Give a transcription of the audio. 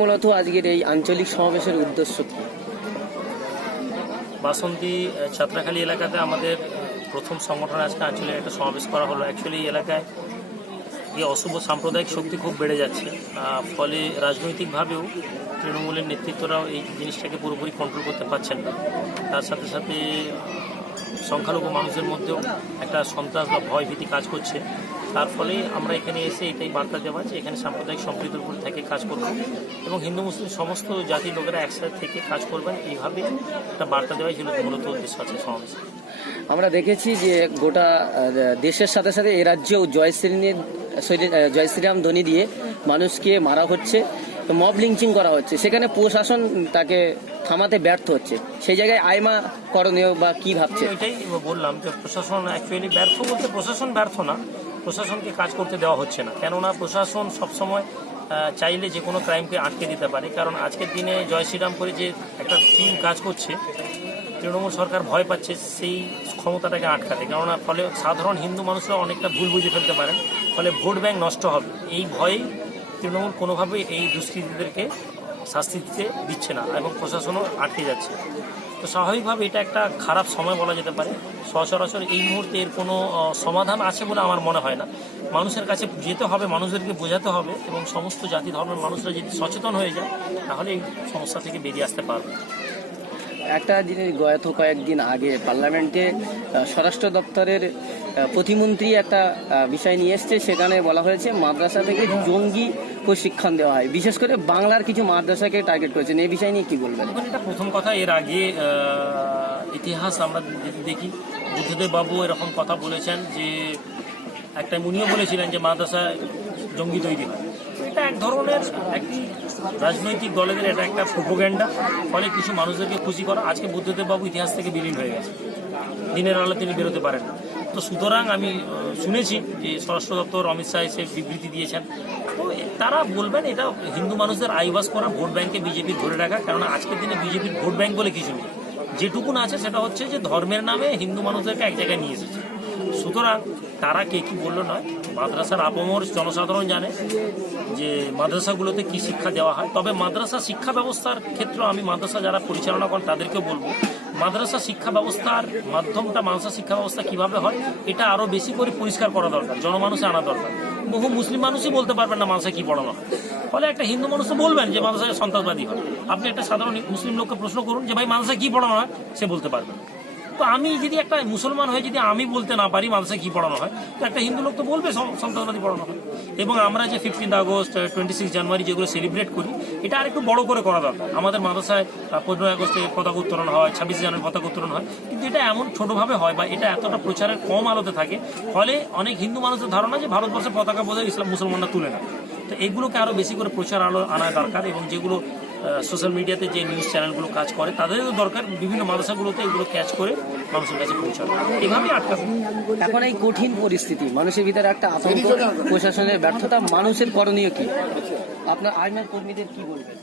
মূলত আজকের এই আঞ্চলিক সমাবেশের উদ্দেশ্য কি? বাসন্তী ছাত্রাখালী এলাকাতে আমাদের প্রথম সংগঠন আজকে আঞ্চলিক একটা সমাবেশ করা হলো। অ্যাকচুয়ালি এলাকায় এই অশুভ সাম্প্রদায়িক শক্তি খুব বেড়ে যাচ্ছে। ফলে রাজনৈতিকভাবেও তৃণমূলের নেতৃত্বরাও এই জিনিসটাকে পুরোপুরি কন্ট্রোল করতে পারছেন না। তার সাথে সাথে সংখ্যালঘু মানুষের মধ্যেও একটা সন্ত্রাস বা ভয় ভীতি কাজ করছে। তার ফলে আমরা এখানে এসে এটাই বার্তা দেওয়া যে এখানে সাম্প্রদায়িক সম্প্রীতির উপর থেকে কাজ করব। এবং হিন্দু, মুসলিম সমস্ত জাতির লোকেরা একসাথে থেকে কাজ করবেন। এইভাবে একটা বার্তা দেওয়াই ছিল মূলত উদ্দেশ্য আছে সমাবেশ। আমরা দেখেছি যে গোটা দেশের সাথে সাথে এ রাজ্যেও জয়শ্রী জয় শ্রীরাম ধ্বনি দিয়ে মানুষকে মারা হচ্ছে। মব লিঞ্চিং করা হচ্ছে। সেখানে প্রশাসন তাকে থামাতে ব্যর্থ হচ্ছে। সেই জায়গায় আইমা করণীয় বা কি ভাবছে? ওইটাই বললাম যে প্রশাসন অ্যাকচুয়ালি ব্যর্থ বলতে প্রশাসন ব্যর্থ না। প্রশাসনকে কাজ করতে দেওয়া হচ্ছে না। কেননা প্রশাসন সবসময় চাইলে যে কোনো ক্রাইমকে আটকে দিতে পারে। কারণ আজকের দিনে জয় শ্রীরাম করে যে একটা টিম কাজ করছে, তৃণমূল সরকার ভয় পাচ্ছে সেই ক্ষমতাটাকে আটকাতে। কেননা ফলে সাধারণ হিন্দু মানুষরা অনেকটা ভুল বুঝে ফেলতে পারেন। ফলে ভোট ব্যাংক নষ্ট হবে। এই ভয়েই তৃণমূল কোনোভাবেই এই দুষ্কৃতীদেরকে শাস্তি দিতে দিচ্ছে না এবং প্রশাসনও আটকে যাচ্ছে। তো স্বাভাবিকভাবে এটা একটা খারাপ সময় বলা যেতে পারে। সচরাচর এই মুহূর্তে এর কোনো সমাধান আছে বলে আমার মনে হয় না। মানুষের কাছে যেতে হবে, মানুষদেরকে বোঝাতে হবে এবং সমস্ত জাতি ধর্মের মানুষরা যদি সচেতন হয়ে যায়, তাহলে এই সমস্যা থেকে বেরিয়ে আসতে পারবে। একটা জিনিস গত কয়েকদিন আগে পার্লামেন্টে স্বরাষ্ট্র দপ্তরের প্রতিমন্ত্রী একটা বিষয় নিয়ে এসছে, সেখানে বলা হয়েছে মাদ্রাসা থেকে জঙ্গি প্রশিক্ষণ দেওয়া হয়। বিশেষ করে বাংলার কিছু মাদ্রাসাকে টার্গেট করেছেন। এই বিষয় নিয়ে কি বলবেন? প্রথম কথা। এর আগে ইতিহাস আমরা দেখি, বুদ্ধদেব বাবু এরকম কথা বলেছেন যে, একটা উনিও বলেছিলেন যে মাদ্রাসা জঙ্গি তৈরি হয়। এটা এক ধরনের একটি রাজনৈতিক দলেদের এটা একটা প্রোপোগ্যান্ডা ফলে কিছু মানুষদেরকে খুশি করা। আজকে বুদ্ধদেব বাবু ইতিহাস থেকে বিলীন হয়ে গেছে। দিনের আলো তিনি বেরোতে পারেন। তো সুতরাং আমি শুনেছি যে স্বরাষ্ট্র দপ্তর অমিত শাহ এসে বিবৃতি দিয়েছেন। তো তারা বলবেন এটা হিন্দু মানুষদের আইবাস করা, ভোট ব্যাংকে বিজেপি ধরে রাখা কারণ আজকের দিনে বিজেপির ভোট ব্যাংক বলে কিছু নেই। যেটুকুন আছে সেটা হচ্ছে যে ধর্মের নামে হিন্দু মানুষদেরকে এক জায়গায় নিয়ে এসেছে। সুতরাং তারা কে কি বলল নয় মাদ্রাসার আপমর জনসাধারণ জানে যে মাদ্রাসাগুলোতে কি শিক্ষা দেওয়া হয়। তবে মাদ্রাসা শিক্ষা ব্যবস্থার ক্ষেত্রে আমি মাদ্রাসা যারা পরিচালনা করেন তাদেরকেও বলব, মাদ্রাসা শিক্ষা ব্যবস্থার মাধ্যমটা মাদ্রাসা শিক্ষা ব্যবস্থা কীভাবে হয়, এটা আরও বেশি করে পরিষ্কার করা দরকার, জনমানুষে আনা দরকার। বহু মুসলিম মানুষই বলতে পারবেন না মাদ্রাসায় কি পড়ানো হয়। ফলে একটা হিন্দু মানুষ বলবেন যে মাদ্রাসায় সন্ত্রাসবাদী হয়। আপনি একটা সাধারণ মুসলিম লোককে প্রশ্ন করুন যে, ভাই, মাদ্রাসায় কি পড়ানো হয়? সে বলতে পারবেন না। তো আমি যদি একটা মুসলমান হয়ে যদি আমি বলতে না পারি মাদ্রাসায় কি পড়ানো হয়, তো একটা হিন্দু লোক তো বলবে সন্ত্রাসবাদী পড়ানো হয়। এবং আমরা যে fifteenth August twenty six January যেগুলো সেলিব্রেট করি, এটা আর একটু বড় করে করা দরকার। আমাদের মাদ্রাসায় পনেরোই আগস্টে পতাকা উত্তোলন হয়, ছাব্বিশে জানুয়ারি পতাকা উত্তোলন হয়। কিন্তু এটা এমন ছোটোভাবে হয় বা এটা এতটা প্রচারের কম আলোতে থাকে, ফলে অনেক হিন্দু মানুষের ধারণা যে ভারতবর্ষের পতাকা বোধহয় ইসলাম মুসলমানরা তুলে না তো এগুলোকে আরও বেশি করে প্রচার আলো আনা দরকার এবং যেগুলো সোশ্যাল মিডিয়াতে যে নিউজ চ্যানেলগুলো কাজ করে তাদেরও দরকার বিভিন্ন মাদ্রাসাগুলোতে এগুলো ক্যাচ করে মানুষের কাছে পৌঁছানো। এভাবেই আটকাবে এখন এই কঠিন পরিস্থিতি মানুষের ভিতরে একটা আতঙ্ক প্রশাসনের ব্যর্থতা মানুষের করণীয় কি? আপনার আইনের কর্মীদের কি বলবেন?